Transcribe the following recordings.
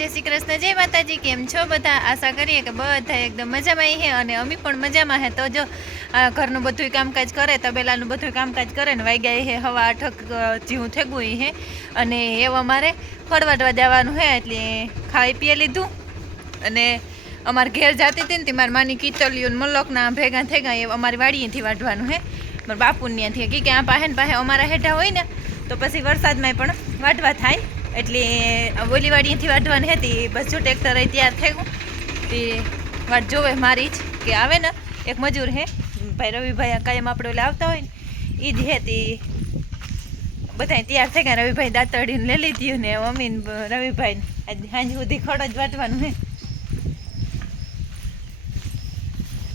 જય શ્રી કૃષ્ણ, જય માતાજી, કેમ છો બધા? આશા કરીએ કે બધા એકદમ મજામાં હે અને અમે પણ મજામાં હે. તો જો ઘરનું બધું કામકાજ કરે, તબેલાનું બધું કામકાજ કરે ને વાગ્યા હે, હવા આઠક જેવું થેગું હે. અને એવું અમારે ફળવાટવા જવાનું હે, એટલે ખાઈ પીએ લીધું. અને અમારે ઘેર જાતી હતી ને તે મારી માની કીતલીઓ મલકના ભેગા થઈ ગયા એ અમારી વાડીએથી વાઢવાનું હે. મારા બાપુને ત્યાંથી કે આ પાસે ને પાસે અમારા હેઠા હોય ને, તો પછી વરસાદમાં પણ વાઢવા થાય. એટલે ઓલી વાડીએથી વાઢવાની હતી બસ જો ટ્રેક્ટર તૈયાર ગયું. તે વાટ જોવે મારી જ કે આવે ને, એક મજૂર હે, ભાઈ રવિભાઈ કાયમ આપણે ઓલા આવતા હોય ને એ જ હતી બધા તૈયાર થઈ ગયા. રવિભાઈ દાંતડીને લઈ લીધી ને મમ્મી રવિભાઈને. રવિભાઈ આજ સાંજ સુધી ખડ જ વાટવાનું હે.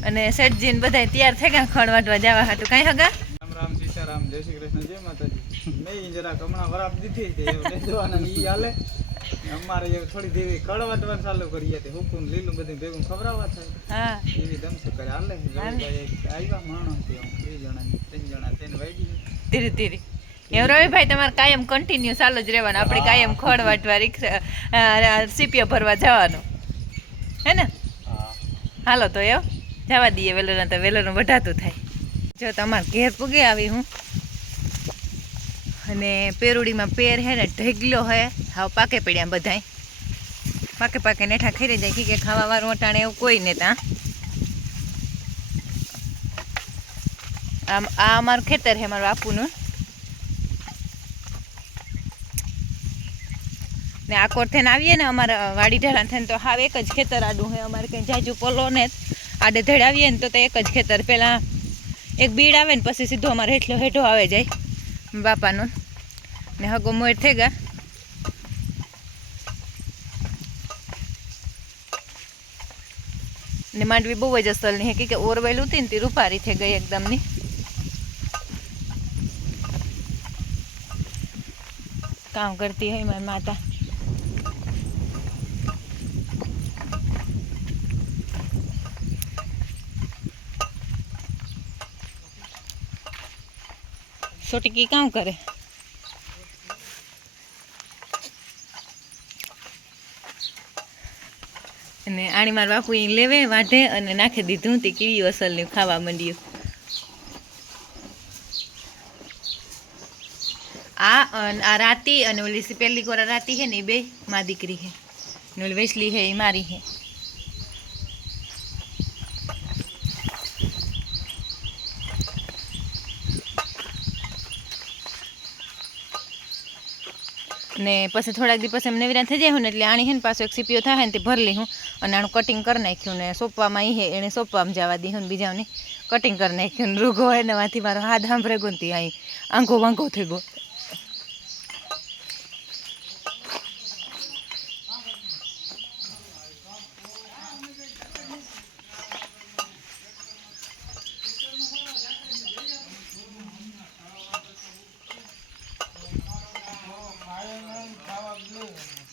અને શેઠજીને બધા તૈયાર થઈ ગયા ખડ વાટવા જવા હતું કાંઈ હગા? રામ રામ, સીતારામ, જય શ્રી કૃષ્ણ, જય માતાજી. નહીં જરાક હમણાં વરાપ દીધી તે એવું લેદવાના ઈ હાલે. અમારે એવું થોડી દેવી કડવાટવાનું ચાલુ કરીએ તે હુકુમ લીલું બધું ભેગું ખવડાવવા થાય. હા. એવી દમશે કરે હાલે આવ્યા માણસ બે જણા ત્રણ જણા તેને વાગી ધીરે ધીરે. એમ રવિભાઈ તમારે કાયમ કન્ટિન્યુ ચાલુ જ રહેવાનું આપણે કાયમ ખડ વાટવા રિક્ષા સીપીઓ ભરવા જવાનું. હે ને? હા. હાલો તો એવો જવા દઈએ વેલોના તો વેલરનું વઢાતું થાય. જો તમારે ઘેર પૂગે આવી હું. અને પેરુડીમાં પેર હે ને, ઢેગલો હે. હાવ પાકે પડ્યા બધાય. પાકે પાકે નેઠા ખરી જાય. કે ખાવા વાળું અટાણે એવું કોઈ ને ત્યાં આમ, આ અમારું ખેતર હે મારું બાપુનું. ને આ કોર થઈને આવીએ ને અમારા વાડી ઢાળા થઈને તો હાવ એક જ ખેતર આડું હોય અમારે કંઈ જાજુ પોલો ને આડે ધડ ને તો એક જ ખેતર. પહેલાં એક બીડ આવે ને પછી સીધો અમારે હેઠલો હેઠો આવે જાય. બાપાનો. ને હગો મોર થઈ ગયા. ને માંડવી બહુ જ અસલની હે કે ઓરવેલું હતી ને તે રૂપારી થઈ ગઈ એકદમની કામ કરતી હોય મારી માતા. છોટકી કામ કરે? અને આણી મારા બાપુ ઈ લેવે વાઢે અને નાખી દીધું તે કેવી અસલની ખાવા માંડ્યું. આ આ રાતી અને ઓલી પેલી કોરા રાતી હે ને એ બે, મા દીકરી હે. ને ઓલી વેસલી હે એ મારી હે. ને પછી થોડાક દી પછી એમને વિરાન થઈ જાય ને એટલે આણી હે ને પાછો એક સીપીઓ થાય ને તે ભરલી હું અને આનું કટિંગ કરી નાખ્યું ને સોંપવામાં હે, એને સોંપવામાં જવા દી હું બીજાને કટિંગ કરી નાખ્યું ને રૂગો હોય ને મારો હાથ સાંભળે ગુંતી અહીં આંગો વાંગો થઈ ગયો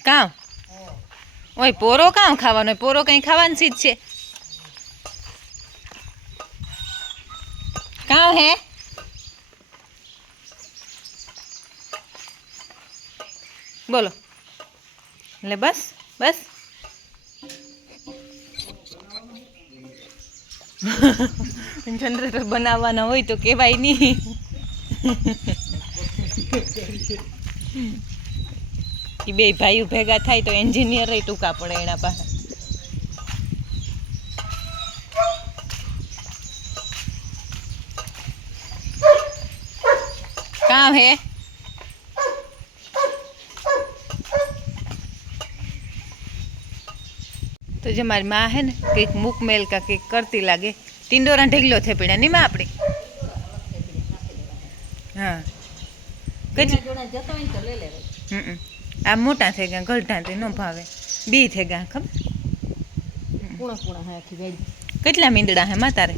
કામ ઓય, પોરો કામ ખાવાનો? પોરો કંઈ ખાવાની ચીજ છે? કામ હે? બોલો. એટલે બસ બસ. જનરેટર બનાવવાના હોય તો કહેવાય નહીં. એ બે ભાઈઓ ભેગા થાય તો એન્જિનિયર ટૂંકા પડે એના પાસે. કા હે? તો જે મારી માં હે ને કંઈક મૂક મેલ કા કંઈક કરતી લાગે. ટિંડોરા ઢીગલો થઈ પડ્યા નહીં માં આપણે હા. કેટલી હમ. આ મોટા થઈ ગયા ગલઢા થઈ ન ભાવે. બી થઈ ગયા ખબર કેટલા મીંદડા હે માં તારે?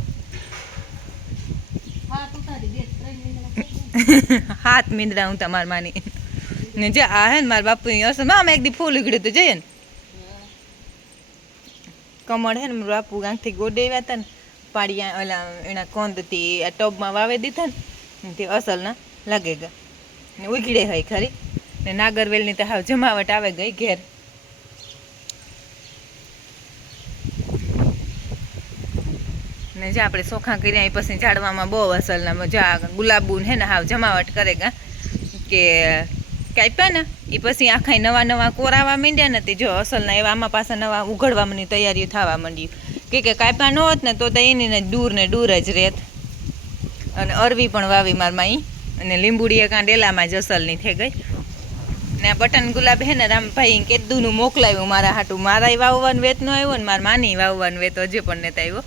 હાથ મીંદડા હું તમારા માની. ને જે આ હે ને મારા બાપુ અસરમાં એક દી ફૂલ ઉગડ્યું તો જઈએ ને. કમળ હે ને મારા બાપુ ગાંઠથી ગોડેવ્યા હતા ને પાડિયા ઓલા એના કોંદથી આ ટબમાં વાવી દીધા ને તે અસલ ના લાગે ગયા ને ઉગડે હોય ખરી. ને નાગરવેલની તો હાવ જમાવટ આવે ગઈ ઘેર. ને જે આપણે સોખા કર્યા પછી ઝાડવામાં બહુ અસલ ને જા ગુલાબુ હે ને હાવ જમાવટ કરે ગા. કે કાપ્યા ને એ પછી આખા નવા નવા કોરાવા માંડ્યા નથી જો અસલના એવા આમાં પાછા નવા ઉઘડવાની તૈયારીઓ થવા માંડ્યું કે કે કાપ્યા ન હોત ને તો તો એની દૂર ને દૂર જ રહેત અને અરવી પણ વાવી મારમાં એ અને લીંબુડીએ કાં ડેલામાં જ અસલની થઈ ગઈ. ને બટન ગુલાબ હે ને રામભાઈ કેદુનું મોકલાવ્યું મારા હાટું. મારા વાવવાનું વેત નો આવ્યો ને મારા માની વાવવાનું વેત હજી પણ નતા આવ્યો.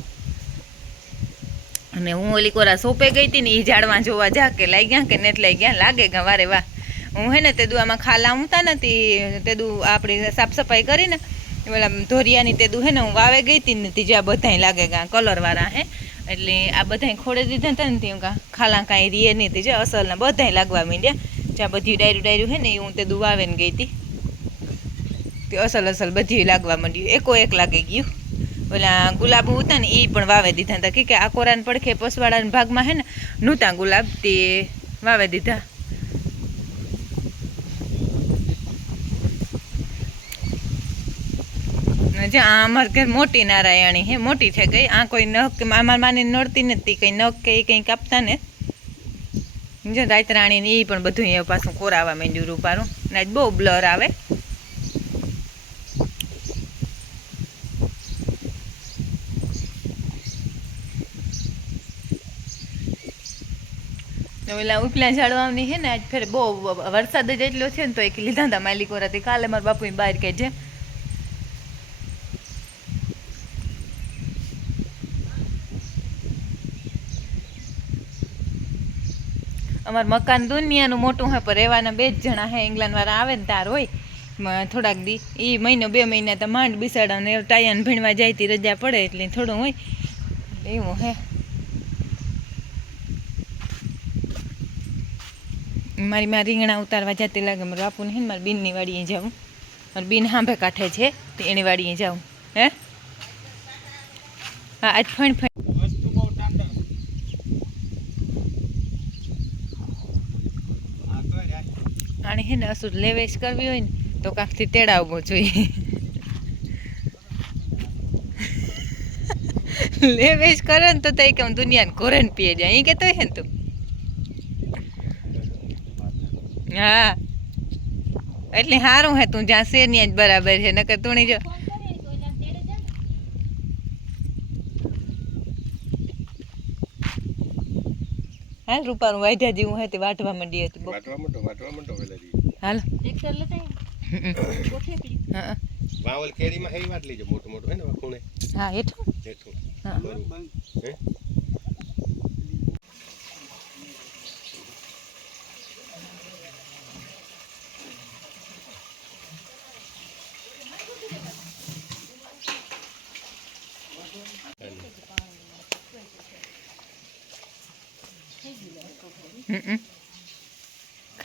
અને હું ઓલી કોરા સોપે ગઈ હતી ને એ ઝાડવા જોવા જા કે લઈ ગયા કે નેટ લઈ ગયા. લાગે ગયા વારે વાહ. હું હે ને તે દુ આમાં ખાલા ઉતા નથી. તે આપણી સાફ સફાઈ કરીને પેલા ધોરિયાની તે દુ હે ને હું વાવે ગઈ હતી ને ત્યાં બધા લાગે ગયા કલરવાળા હે. એટલે આ બધા ખોડે દીધા હતા ને ત્યાં ખાલા કાંઈ રીએ નહીં જે અસલના બધાય લાગવા માંડ્યા. જ્યાં બધી ડાયરું ડાયરું હે ને, એ હું તે દુ વાવે ને ગઈ હતી. તે અસલ અસલ બધી લાગવા માંડ્યું. એકો એક લાગી ગયું. ઓલા ગુલાબ હતા ને, એ પણ વાવે દીધા હતા. કે આ કોરાન પડખે પસવાડાના ભાગમાં હે ને, નહોતા ગુલાબ, તે વાવે દીધા. ને અમારે ઘર મોટી નારાયણી હે, મોટી છે ગઈ. આ કોઈ નખ અમાર માની નડતી નથી. કઈ નખ કે કંઈ કાપતા ને. જે રાતરાણી ને એ પણ બધું એ પાછું કોરાવા માંડ્યું રૂપારું ને આજ બહુ બ્લર આવે. ઓલા ઉપલા ઝાડવાની છે ને આજ ફેર બહુ વરસાદ જ એટલો છે ને તો એક લીધા હતા માલિકોરાથી કાલે મારા બાપુ બહાર કાઢે અમાર મકાન દુનિયાનું મોટું હોય પણ રહેવાના બે જ જણા હે ઇંગ્લેન્ડવાળા આવે ને તાર હોય. થોડાક દી. એ મહિનો, બે મહિના તો માંડ બિસાડા ને ટાયાને ભીણવા જાય તી રજા પડે એટલે થોડું હોય. એવું હે. મારી માં રીંગણા ઉતારવા જતી લાગે, મારું બાપુને હે ને મારી બીનની વાડીએ જાઉં. મારી બીન હાંભે કાંઠે છે એની વાડીએ જાઉં. હે? હા, આજ ફણ ફણ વસ્તુ બહુ ટાંડા હા તો યાર આને હે ને અસુર લેવેશ કરવી હોય ને, તો કાંકથી તેડાવવો જોઈએ. લેવેશ કરે ને તો તઈ કે હું દુનિયાને કોરન પીએ જાય. અહીં કેતો હે ને તું? હા. એટલે સારું હે તું, જ્યાં ત્યાં જ બરાબર છે. નકર તું જો હાલ રૂપાનું વાઢ્યા જેવું હોય તે વાટવા માંડી હતી વાટવા માંડો વાટવા માંડો વેલાજી હાલ. ટ્રેક્ટર લતાય હમ. ગોઠવી હા વાવલ કેરીમાં હે વાટ લેજો મોટું મોટું હે ને ખૂણે? હા હેઠું? હેઠું. હા. બરોબર. હે?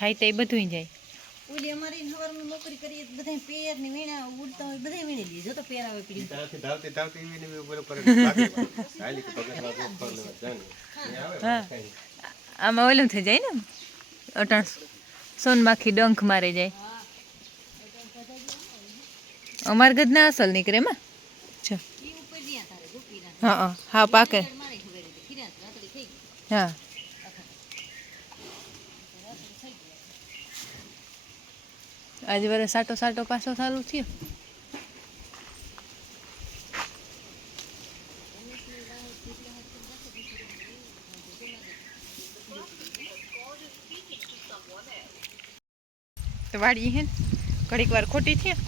ખાઈ તો એ બધું જાય. ઓલી અમારી હવારમાં નોકરી કરીએ તો પેર ને વીણા ઉડતા હોય બધાય વીણી લઈએ તો પેર આવે પડી ત્યાંથી ધાવતી ધાવતી એવી ઉપર ઉપર હાલી કે પગતમાં પગ પગ લેવા જાને હા. આમાં ઓલું થઈ જાય ને અટાણ સોનમાખી ડંખ મારે જાય. અમાર ગદ ના અસલ નીકળે ગોપીના હા હા. હા પાકે. મારી ખબર હતી ખીરા રાતડી થઈ ગઈ. હા. આજે વરે સાટો સાટો પાછો ચાલુ થયો. તો વાડી હે ઘડીક વાર ખોટી થયા.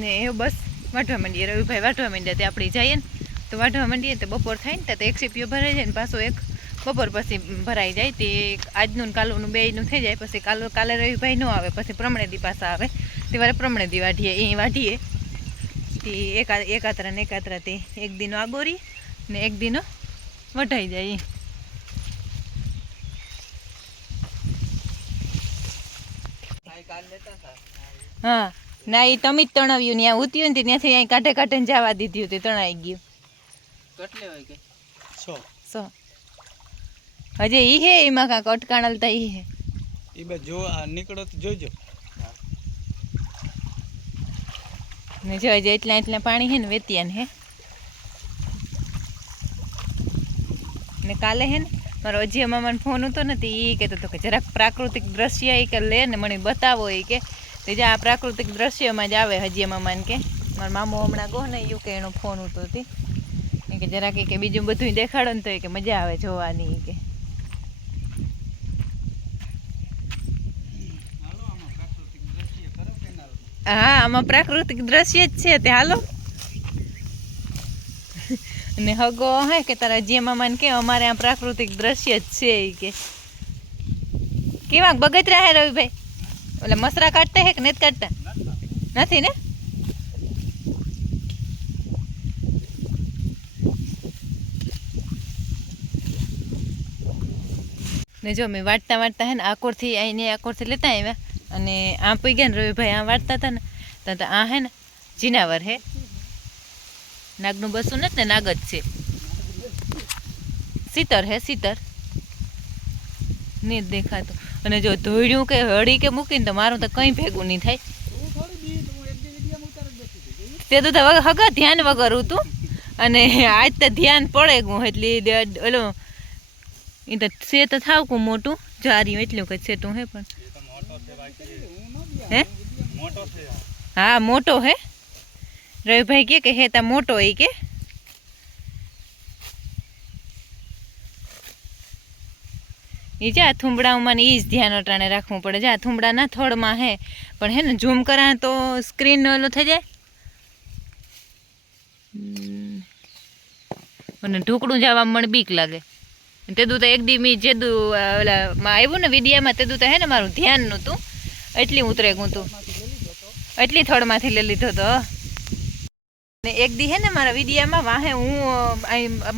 ને એ બસ વાઢવા માંડીએ, રવિભાઈ વાઢવા માંડ્યા તે આપણે જઈએ ને. તો વાઢવા માંડીએ તો બપોર થાય ને તો એક સીપીઓ ભરાઈ જાય ને પાછો એક. બપોર પછી ભરાઈ જાય તે આજનું કાલુનું બેયનું થઈ જાય પછી કાલો કાલે રવિભાઈ ન આવે પછી પ્રમણેદી પાછા આવે. તે વારે પ્રમણેદી વાઢીએ એ વાઢીએ. તે એકા એકાત્રા ને એકાત્રા તે એક દિનો આગોરી ને એક દિનો વઢાઈ જાય. હા ના એ તમે જ તણાવ્યું ત્યાં ઉત્યું ને ત્યાંથી અહીં કાંઠે કાંઠે જવા દીધું તે તણાઈ ગયું. કેટલે હોય કે સો. સો. હજે ઈ હે એમાં કાંક અટકાણલતા ઈ હે. એ બે જો આ નીકળો તો જોજો. ને જો હજે એટલા એટલા પાણી હે ને વેતિયાન હે. ને કાલે હે ને મારો અજય મામાને ફોન હતો ને તે એ કહેતો હતો કે જરાક પ્રાકૃતિક દ્રશ્ય એ કે લે ને મને બતાવો એ કે. તે જે આ પ્રાકૃતિક દ્રશ્યમાં જ આવે હજી મામાને કે. મારા મામો હમણાં કહો ને એવું કે એનો ફોન હતો હતી કે જરાક કે બીજું બધું દેખાડો ને તો એ કે મજા આવે જોવાની કે હાલો આમાં પ્રાકૃતિક દ્રશ્ય કરો કેનાલ હા, આમાં પ્રાકૃતિક દ્રશ્ય જ છે તે, હાલો. અને હગો હે કે તારા જે મામાને કે અમારે આ પ્રાકૃતિક દ્રશ્ય જ છે એ કે. કેવા, બગતરા હે રવિભાઈ? ઓલે મસરા કાઢતા હે કે નથી કાઢતા? નથી ને? ને જો, મેં વાટતા વાટતા હે ને આકોરથી આઈને આકોરથી લેતા આવ્યા. અને આ પી ગયા ને રવિભાઈ આ વાંચતા હતા ને ત્યાં તો આ હે ને જીનાવર હે. નાગનું બસું નથી ને, નાગ જ છે. સીતર હે, સીતર. નહીં દેખાતું. અને જો ધોળ્યું કે હળી કે મૂકીને તો મારું તો કંઈ ભેગું નહીં થાય. તું તું હગા ધ્યાન વગર હતું અને આજ તો ધ્યાન પડે ગું, એટલે ઓલો એ તો છે તો થાવ કું મોટું. જાર્યું એટલું કે છે તું હે પણ. હે? હા મોટો હે? રવિભાઈ કે કે હે તા મોટો એ કે? એ જા થુંબડાઓમાં એ જ ધ્યાન અટાણે રાખવું પડે. જા થુંબડાના થડમાં હે. પણ હે ને ઝૂમ કરા તો સ્ક્રીન ઓલો થઈ જાય. મને ઢોકળું જવા મને બીક લાગે. તેદું તો એક દી મી જેદું અ, ઓલા માં આવ્યું ને વિડીયામાં તેદું તો હે ને મારું ધ્યાન નહોતું. એટલી ઉતરે હું તું એટલી થડમાંથી લઈ લીધો તો ને એક દી હે ને મારા વિડિયામાં વાહે હું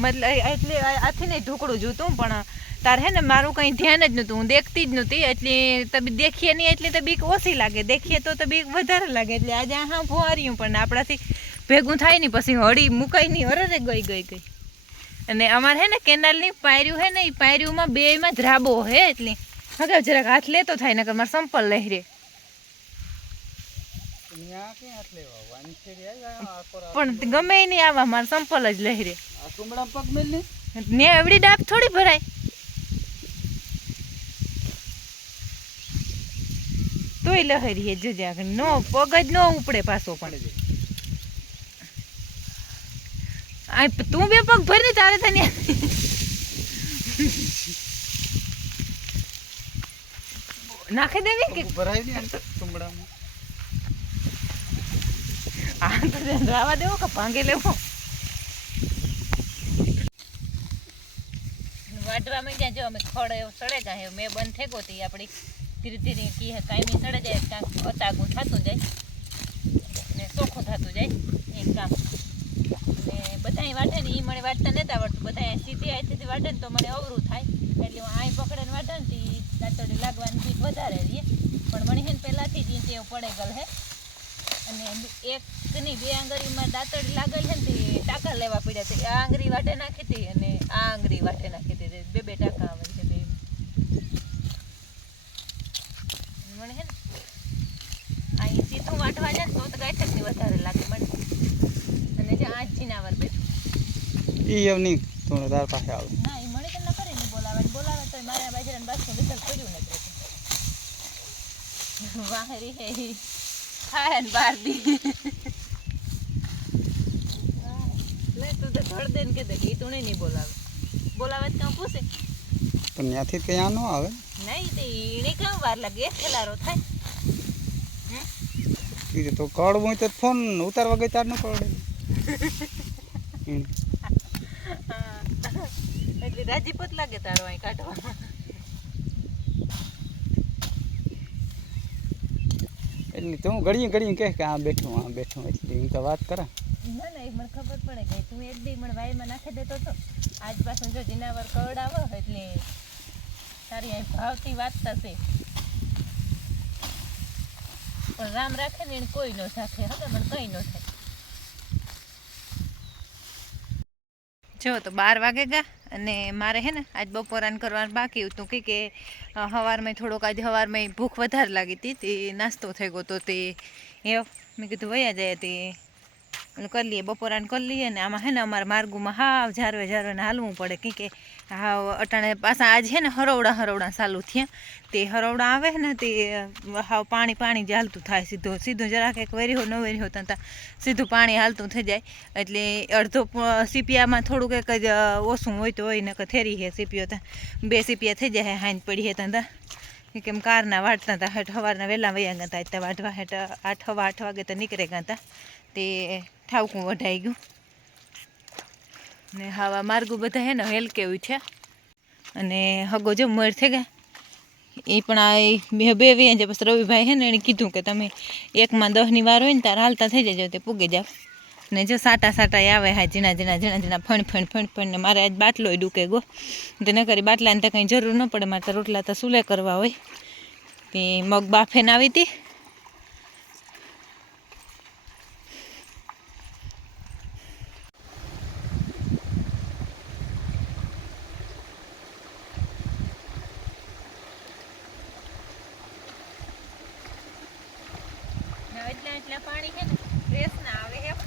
મતલબ એટલે આથી નહીં ઢોકળું જોતું, પણ તાર હે ને મારું કંઈ ધ્યાન જ નહોતું, હું દેખતી જ નહોતી, એટલે તબી દેખીએ નહીં, એટલે તો બીક ઓછી લાગે, દેખીએ તો તો બીક વધારે લાગે, એટલે આજે હા ફુવાર્યું પણ આપણાથી ભેગું થાય નહીં, પછી હળી મુકાઈ નહીં અરે ગઈ ગઈ ગઈ. અને અમારે હે ને કેનાલની પાયર્યું હે ને એ પાયર્યુંમાં બેમાં જ રાબો હે, એટલે હવે જરાક હાથ લેતો થાય, નકર મારે સંપલ લહેરે. પણ ગમે નહીં આવા, મારે સંપલ જ લહેરે. ને એવડી ડાબ થોડી ભરાય. તોય લહેરીએ હે આગળ. નો, પગ જ નો ઉપડે પાછો પણ. આ તું બે પગ ભરી તારે તને નાખી દેવી કે? ભરાય ને કુમડામાં આ તો ધ્યાન રાવા દેવો કે ભાંગી લેવો? વાટવા માંડ્યા જો અમે ખડ એવો સડે જાય મેં બંધ થઈ ગોતી આપણી ધીરે ધીરે કી કાયમી સડે જાય કાંક અતાગું થતું જાય ને ચોખ્ખું થતું જાય એ કામ. ને બધાય વાટે ને એ મને વાટતા નતા આવડતું બધા સીધી આઈ સીધી વાટે ને તો મને અવરું થાય. એટલે હું અહીં પકડે ને વાટે ને દાંતડી લાગવાની બીક વધારે રહીએ પણ મને હે પહેલાંથી જ ટેવ પડે ગલ હે. અને એકની બે આંગળીમાં દાંતડી લાગેલ છે ને તે ટાંકા લેવા પડ્યા છે. આ આંગળી વાટે નાખી હતી અને આ આંગળી વાટે નાખી હતી. બે બે ટાંકા આવે છે બે. મને હે ને ઈ સીધું જાય તો તો ગાંઠકની વધારે લાગે મને. અને જે આ જ જીનાવર બેઠું. ઈ એમ થોડો તાર પાસે આવે ના એ મને તો ન કરે ને બોલાવે ને બોલાવે તો મારા બાજરાને બાજુ લીધર પડ્યું નથી વાહરી હે ઈ ખાય ને બાર દી લે તું તો ધડ દે ને કે દે ઈ તું નહીં બોલાવે બોલાવે તો કાં પૂછે પણ ત્યાંથી કઈ આ ન આવે નહીં તે ઈને કામ વાર લાગે એક ખેલારો થાય એ તો કડવું હોય તો ફોન ઉતારવા ગઈ તાર ન પડે એને. એટલે રાજીપત લાગે તારો અહીં કાઢવા એટલે તું ઘડીએ ઘડીએ કહે કે આ બેઠું આ બેઠું એટલે હું તો વાત કરા. ના ના એ મને ખબર પડે કે તું એક દી મને વાયમાં નાખી દેતો તો. આજ પાછું જો જીનાવર કવડાવો એટલે તારી અહીં ભાવતી વાત થશે. પણ રામ રાખે ને એને કોઈ ન રાખે હવે મને કંઈ ન થાય. જો તો બાર વાગે ગયા અને મારે હે ને આજ બપોરાન કરવાનું બાકી હતું કે કે અ, હવારમાં થોડોક આજે હવારમાં ભૂખ વધારે લાગી હતી તે નાસ્તો થઈ ગયો તો તે એ મેં કીધું વયા જાય તે. એટલે કરી લઈએ, બપોરાને કરી લઈએ ને આમાં હે ને અમારા માર્ગુમાં હાવ ઝારવે ઝારવેને હાલવું પડે. કેમ કે હાવ અટાણે પાછા આજ છે ને હરવડા હરવડા ચાલુ થયા. તે હરવડા આવે ને તે હાવ પાણી પાણી જ હાલતું થાય. સીધું સીધું જરાક એક વેરી ન વેરી હો સીધું પાણી હાલતું થઈ જાય. એટલે અડધો સીપિયામાં થોડુંક એક જ ઓછું હોય તો હોય ને કે થેરી હે સીપીઓ ત્યાં બે સીપિયા થઈ જાય હાઈન પડી હે ત્યાં કેમ કારના વાટતા હતા હેઠ સવારના વહેલા વયા ગયા હતા ત્યાં વાટવા હેઠ આઠ હવા આઠ વાગે તો નીકળે ગયા તે. ઠાવકું વઢાઈ ગયું. ને હાવા માર્ગું બધા હે ને હેલકેવું છે અને હગો જો મર થઈ ગયા. એ પણ આ બે બે વે છે પછી રવિભાઈ હે ને એણે કીધું કે તમે એકમાં દસની વાર હોય ને ત્યારે હાલતા થઈ જજો, તે પૂગી જાવ. ને જો સાટા સાટા આવે હા, ઝીણા ઝીણા ઝીણા ઝીણા ફણ ફણ ફણ ફણ ને મારે આજ બાટલો ડૂકે ગો. તે ન કરી બાટલાને તો કંઈ જરૂર ન પડે, મારે તો રોટલા તો સૂલે કરવા હોય. તે મગ બાફે આવી હતી એટલા એટલા પાણી છે ને રેસ ના આવે એમ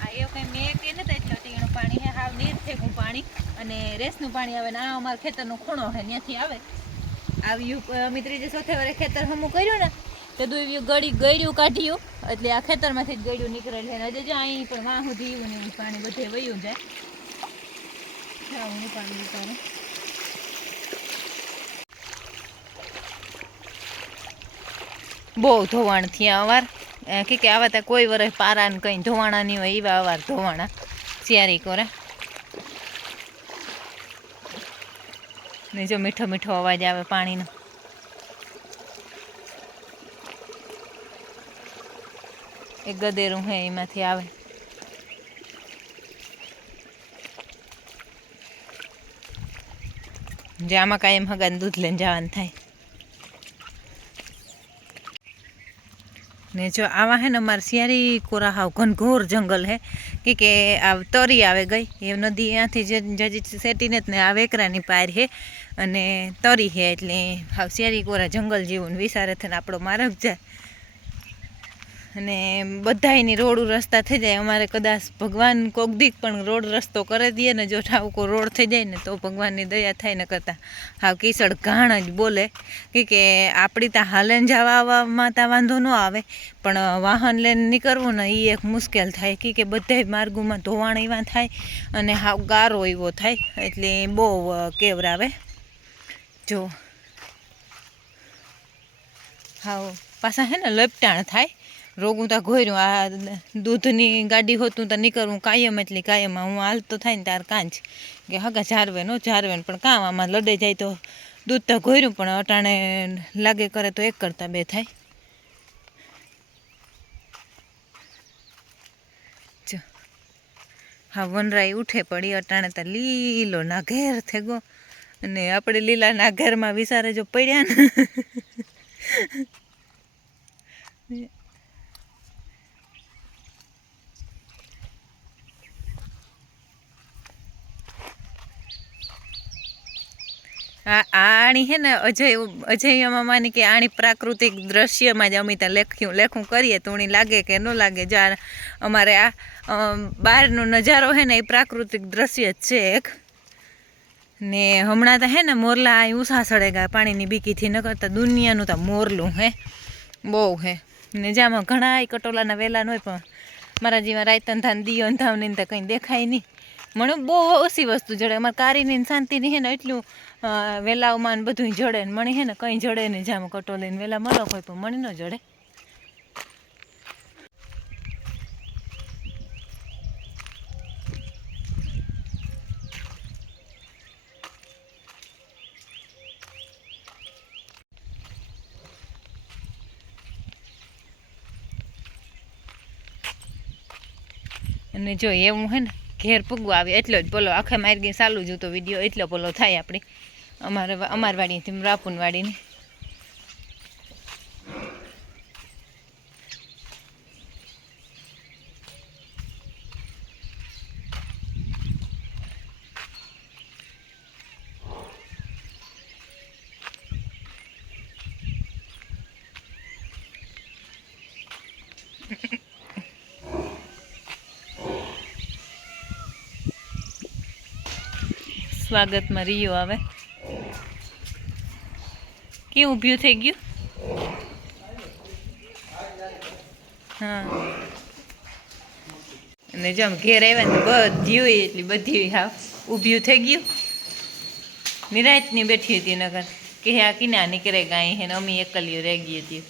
આ એવું કંઈ મેં કે નથી એટલું તીણું પાણી હે હાવ નીર થેકું પાણી અને રેસનું પાણી આવે ને આ અમારા ખેતરનો ખૂણો છે ત્યાંથી આવે. આવ્યું અમે ત્રીજે ચોથે વારે ખેતર હમું કર્યું ને, તો દુવ્યું ગળી ગળ્યું, કાઢ્યું. એટલે આ ખેતરમાંથી જ ગળ્યું નીકળેલ છે હજી જો અહીં પણ વાહ સુધી ને પાણી બધે વયું જાય. પાણી ઉતારે. બહુ ધોવાણ થયા અવાર કે કે આવા ત્યાં કોઈ વરસ પારા ને કંઈ ધોવાણા નહીં હોય એવા અવાર ધોવાણા. સિયારી કરે. ને જો મીઠો મીઠો અવાજ આવે પાણીનો. એ ગદેરું હે એમાંથી આવે. જે આમાં કાંઈ એમ હગાને દૂધ લઈને જવાનું થાય. ને જો આવા હે ને અમારે શિયારી કોરા હાવ ઘનઘોર જંગલ હે. કે કે આ તરી આવે ગઈ. એ નદી ત્યાંથી જે જજી સેટીને જ ને આ વેકરાની પાર હે. અને તરી હે એટલે હાવ શિયારી કોરા જંગલ જેવું વિસારે થઈને આપણો માર્ગ જાય. અને બધાયની રોડ રસ્તા થઈ જાય. અમારે કદાચ ભગવાન કોક દીક પણ રોડ રસ્તો કરી દઈએ ને જો ઠાવકો રોડ થઈ જાય ને તો ભગવાનની દયા થાય ને કરતાં હાવ કિસડ ઘાણ જ બોલે કે કે આપણી ત્યાં હાલેન જવા આવવામાં ત્યાં વાંધો ન આવે. પણ વાહન લઈને નીકળવું ને એ એક મુશ્કેલ થાય. કે કે બધાય માર્ગોમાં ધોવાણ એવા થાય અને હાવ ગારો એવો થાય. એટલે બહુ કેવરાવે. જો. હાવ, પાછા હે ને લપટાણ થાય. રોગું તો ઘોર્યું, આ દૂધની ગાડી હોતું તો નીકળવું કાયમ એટલી કાયમ, હું હાલતો થાય ને તાર કાંચ કે હગા જારવે નો જારવે પણ કામ આમાં લડે જાય તો દૂધ તો ઘોર્યું, પણ અટાણે લાગે કરે તો એક કરતાં બે થાય. હા, વનરાય ઉઠે પડી, અટાણે તો લીલો ના ઘેર થઈ ગયો અને આપણે લીલા નાઘેરમાં વિસારે જો પડ્યા ને. આ આણી હે ને અજય અજય માની કે આણી પ્રાકૃતિક દ્રશ્યમાં જ અમે ત્યાં લેખ્યું લેખું કરીએ તો ઊણી લાગે કે ન લાગે. જો અમારે આ બહારનો નજારો હે ને એ પ્રાકૃતિક દ્રશ્ય જ છે એક. ને હમણાં તો હે ને મોરલા અહીં સડે ગયા પાણીની બીકીથી ન કરતા દુનિયાનું તો મોરલું હે. બહુ હે. ને જામાં ઘણા કટોલાના વેલા હોય પણ મારા જેવા રાયતન થાન, દિયોન થાવની તો કંઈ દેખાય નહીં. મને બહુ ઓછી વસ્તુ જડે. અમારે કારીની શાંતિની હે ને એટલું વેલાઓમાં બધું જડે ને મને હે ને કંઈ જડે નહીં. જામાં કટોલીને વેલા મળો હોય પણ મને ન જડે. અને જો એવું હે ને, ઘેર પૂગવા આવે એટલો જ પોલો આખે માર્ગી ચાલુ જ હતો વીડિયો, એટલો પોલો થાય આપણે અમારે અમાર વાડીથી સ્વાગતમાં રિયો આવે કેવું ઊભ્યું થઈ ગયું? હા. અને જો ઘેર આવ્યા ને બધી એટલી બધી હા. ઊભ્યું થઈ ગયું. નિરાતની બેઠી હતી નગર. કે હે, આ કિના નીકળે ગાય હે ને અમી એકલીઓ રહી ગઈ હતી.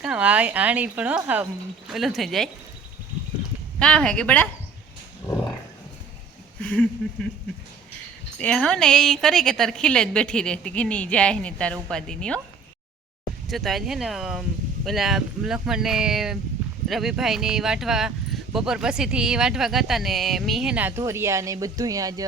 કાં આણી પણ હા, પેલું થઈ જાય. કાં હે કે બડા? એ હો ને એ કરી કે તાર ખીલે જ બેઠી રહેતી નહીં જાય ને તાર ઉપાધિની હો. જો તો આજે ને ઓલા લક્ષ્મણને રવિભાઈને એ વાટવા બપોર પછીથી એ વાંટવા ગતા ને મી હે ના ધોરિયા ને બધું આજ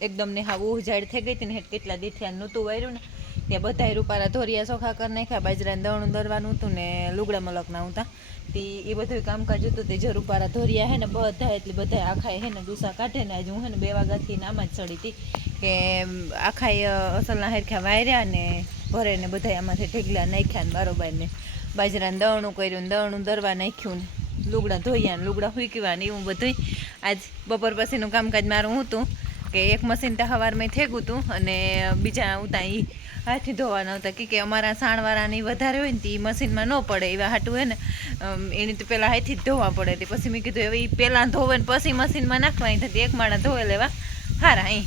એકદમ ને હા ઉજાડ થઈ ગઈ હતી ને કેટલા દીઠિયા નહોતું વાર્યું ને ત્યાં બધાય રૂપારા ધોરિયા ચોખા કરી નાખ્યા, બાજરાને દણું દરવાનું હતું ને લુગડા મલકના હતા તે એ બધું કામકાજ હતું તે જે રૂપારા ધોરિયા હે ને બધા એટલે બધા આખાય હે ને ડૂસા કાઢે ને આજે હું હે ને બે વાગ્યાથી નામાં જ ચડી હતી કે આખાય અસલના હેરખ્યા વાયર્યા ને ભરે ને બધા આમાંથી ઢેગલા નાખ્યા ને બારોબાર ને બાજરાને દવણું કર્યું ને દવણું દરવા નાખ્યું ને લુગડા ધોયા ને લુગડા હુંકવા ને એવું બધું આજ બપોર પછીનું કામકાજ મારું હતું. કે એક મશીન તો સવારમાં થેગું હતું અને બીજા ઉતા એ હાથથી ધોવાના હતા કે અમારા સાણવાળાની વધારે હોય ને તે મશીનમાં ન પડે, એવા હાટું હોય ને એને તો પહેલાં હાથથી જ ધોવા પડે. તે પછી મેં કીધું, હવે એ પહેલાં ધોવે ને પછી મશીનમાં નાખવાની થતી એક માણા ધોવે લેવા. હારા, અહીં.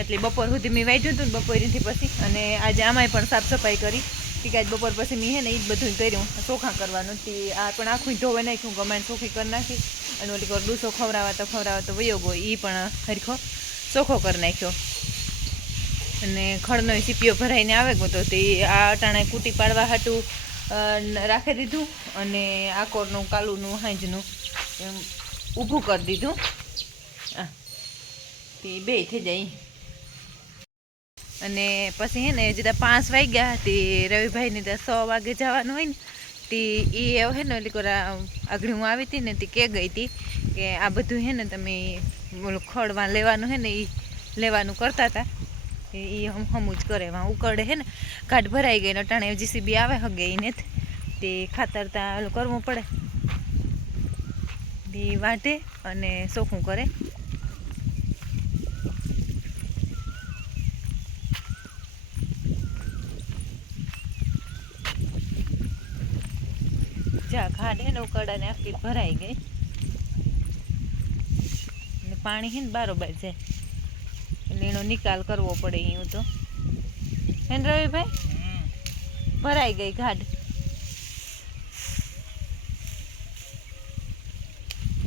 એટલે બપોર સુધી મેં વાંચ્યું હતું ને બપોરેથી પછી. અને આજે આમાંય પણ સાફ સફાઈ કરી. કે આજ બપોર પછી મેં હે ને એ જ બધું કર્યું. ચોખા કરવાનું. તે આ પણ આખું ધોવે નાખ્યું ગમે ચોખી કરી નાખી. અને ઓલી કોર દૂસો ખવડાવવા તો ખવડાવવા તો વયો ગયો. એ પણ હરખો. ચોખ્ખો કરી નાખ્યો. અને ખડનો સીપીઓ ભરાઈને આવે ગયો તો આ અટાણે કૂટી પાડવા હાટું રાખી દીધું અને આકોરનું કાલુનું, હાંજનું એમ ઊભું કરી દીધું. તે બે થઈ જાય. અને પછી હે ને જતા પાંચ વાગ્યા, તે રવિભાઈને ત્યાં સો વાગે જવાનું હોય ને તે એ હે ને ઓલી કોરા આગળ હું આવી હતી ને તે કે ગઈ હતી કે આ બધું હે ને તમે ઓલું ખડવા લેવાનું હે ને એ લેવાનું કરતા હતા એ હમ હમું જ કરે વાં ઉકળે હે ને ઘાટ ભરાઈ ગઈ ને અટાણે જીસીબી આવે હગે એને તે ખાતર તા ઓલું કરવું પડે. તે વાટે અને સોખું કરે. ઘાટ હે ને ઉકળાને આખી ભરાઈ ગઈ. ને પાણી હે ને બારોબાર જાય. એટલે એનો નિકાલ કરવો પડે એવું તો. હે ને રવિભાઈ? ભરાઈ ગઈ ઘાટ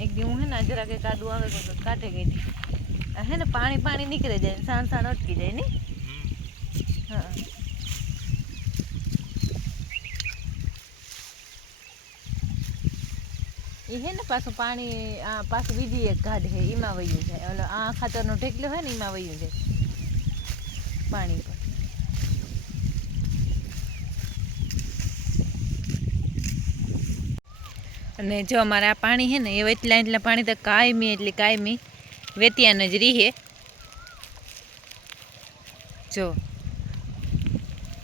એક દી હું હે ને જરાક કે કાદુ આવે તો કાઢે ગઈ હતી. હે ને પાણી પાણી નીકળે જાય ને સાણ સાણ અટકી જાય ને? હા. એ હે ને પાછું પાણી, આ પાછું બીજી એક ગાઢ છે એમાં વયું જાય ઓલો આ ખાતરનો ઢેકલો હોય ને એમાં વયું જાય પાણી પર અને જો અમારે આ પાણી છે ને, એ એટલા એટલા પાણી તો કાયમી, એટલે કાયમી વેતિયાને જ રીહે જો.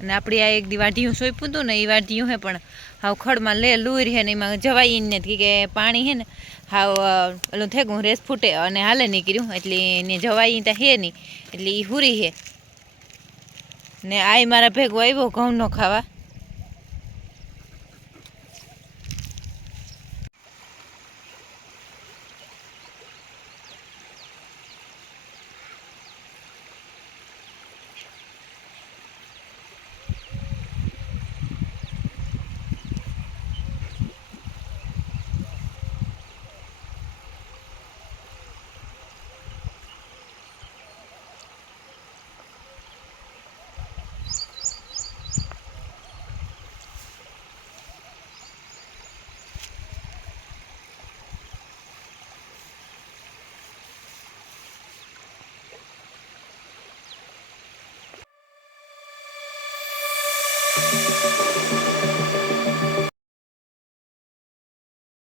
અને આપણી આ એક દી વાઢિયું સોંપ્યું હતું ને, એ વાઢિયું હે પણ હાવ ખડમાં લે, લૂર હે ને, એમાં જવાઈ ને કે પાણી હે ને, હાવ ઓલું થેગું રેસ ફૂટે અને હાલે નીકળ્યું એટલે એને જવાઈ ત્યાં હે નહીં, એટલે એ હુરી હે. ને આય મારા ભેગો આવ્યો ઘઉંનો ખાવા.